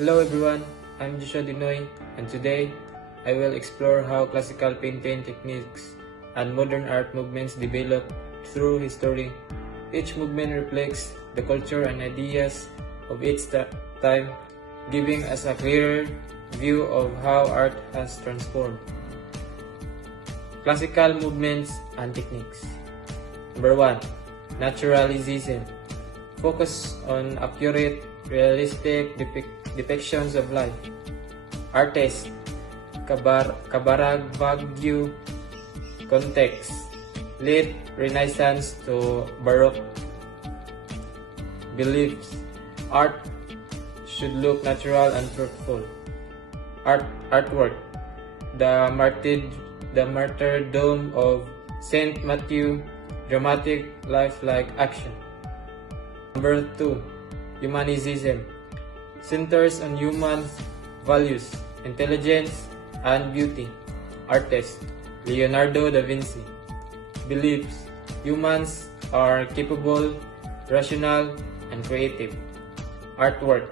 Hello everyone, I'm Joshua Dinoy, and today I will explore how classical painting techniques and modern art movements developed through history. Each movement reflects the culture and ideas of its time, giving us a clearer view of how art has transformed. Classical movements and techniques. Number 1. Naturalism. Focus on accurate, realistic depictions of life. Artist. Kabarag-Baguio. Context. Late Renaissance to Baroque. Beliefs. Art should look natural and truthful. Artwork. The Martyrdom of Saint Matthew. Dramatic, lifelike action. Number 2. Humanism. Centers on human values, intelligence, and beauty. Artist. Leonardo da Vinci. Beliefs. Humans are capable, rational, and creative. Artwork.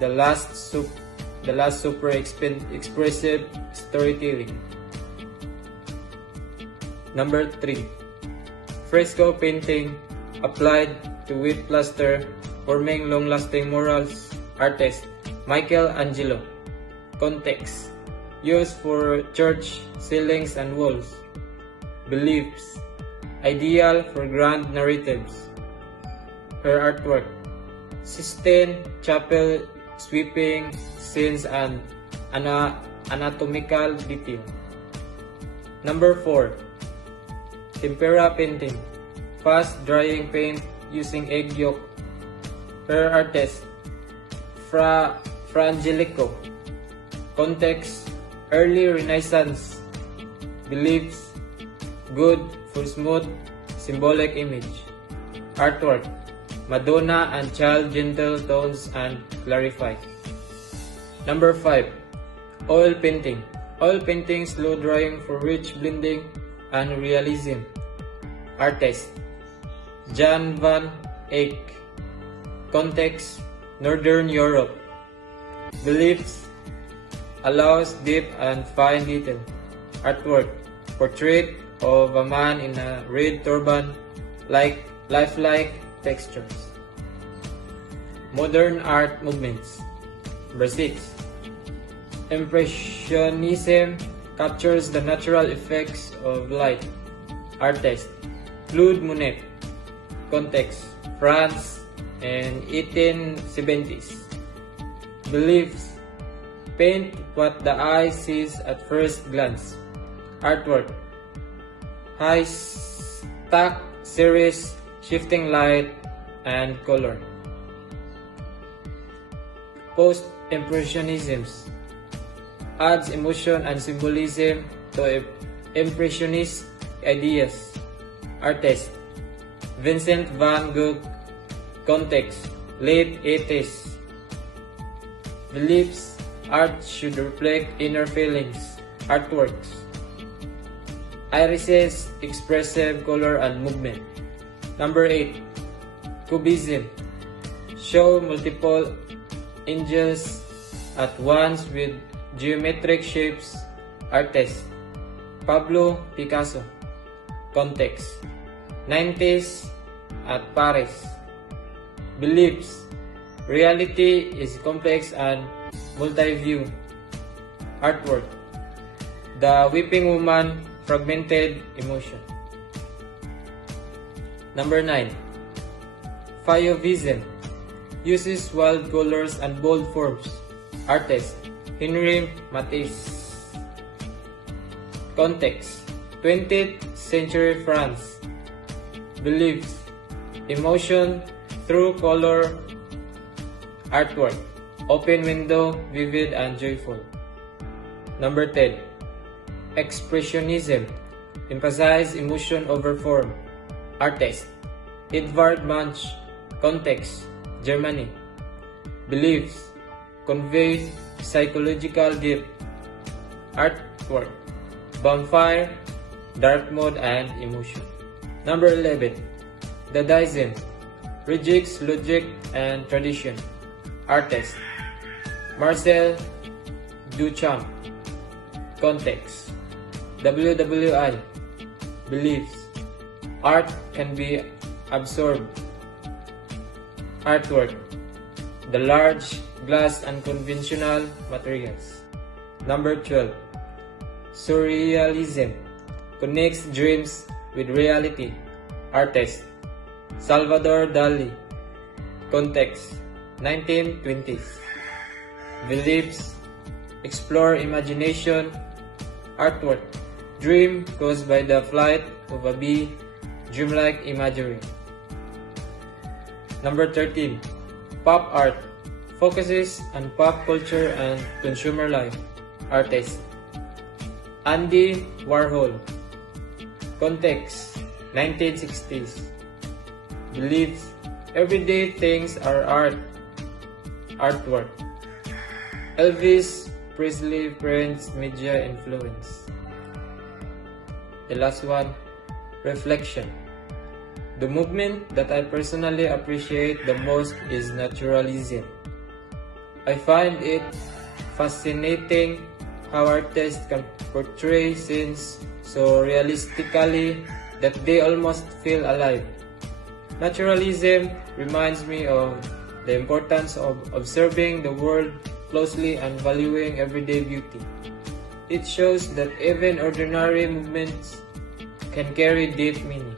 The last super expressive storytelling. Number 3. Fresco painting applied to wet plaster, forming long-lasting murals. Artist. Michelangelo. Context. Used for church ceilings and walls. Beliefs. Ideal for grand narratives. Her artwork. Sistine Chapel sweeping scenes and anatomical detail. Number 4. Tempera painting. Fast drying paint using egg yolk. Her artist. Fra Angelico. Context. Early Renaissance. Beliefs. Good for smooth, symbolic image. Artwork. Madonna and Child gentle tones and clarify. Number 5. Oil painting. Oil painting slow drying for rich blending and realism. Artist. Jan van Eyck. Context. Northern Europe. Beliefs. Allows deep and fine detail. Artwork. Portrait of a man in a red turban, like lifelike textures. Modern art movements. Number 6. Impressionism captures the natural effects of light. Artist. Claude Monet. Context. France in 1870s. Beliefs. Paint what the eye sees at first glance. Artwork. High stack series, shifting light and color. Post-Impressionism adds emotion and symbolism to Impressionist ideas. Artist. Vincent van Gogh. Context. Late 80s. Beliefs. Art should reflect inner feelings. Artworks. Irises, expressive color and movement. Number 8. Cubism. Show multiple angels at once with geometric shapes. Artist. Pablo Picasso. Context. 90s at Paris. Beliefs. Reality is complex and multi-view. Artwork. The Weeping Woman, fragmented emotion. Number 9. Fauvism. Uses wild colors and bold forms. Artist. Henri Matisse. Context. 20th century France. Beliefs. Emotion through color. Artwork. Open window, vivid and joyful. Number 10. Expressionism. Emphasize emotion over form. Artist. Edvard Munch. Context. Germany. Beliefs. Convey psychological depth. Artwork. Bonfire, dark mode and emotion. Number 11. Dadaism. Rejects logic and tradition. Artist. Marcel Duchamp. Context. WWI. Beliefs. Art can be absorbed. Artwork. The large, glass, unconventional materials. Number 12. Surrealism. Connects dreams with reality. Artist. Salvador Dali. Context. 1920s. Beliefs. Explore imagination. Artwork. Dream caused by the flight of a bee. Dreamlike imagery. Number 13. Pop art. Focuses on pop culture and consumer life. Artist. Andy Warhol. Context. 1960s. Beliefs. Everyday things are art. Artwork. Elvis Presley Friends Media Influence. The last one. Reflection. The movement that I personally appreciate the most is naturalism. I find it fascinating how artists can portray scenes so realistically that they almost feel alive. Naturalism reminds me of the importance of observing the world closely and valuing everyday beauty. It shows that even ordinary movements can carry deep meaning.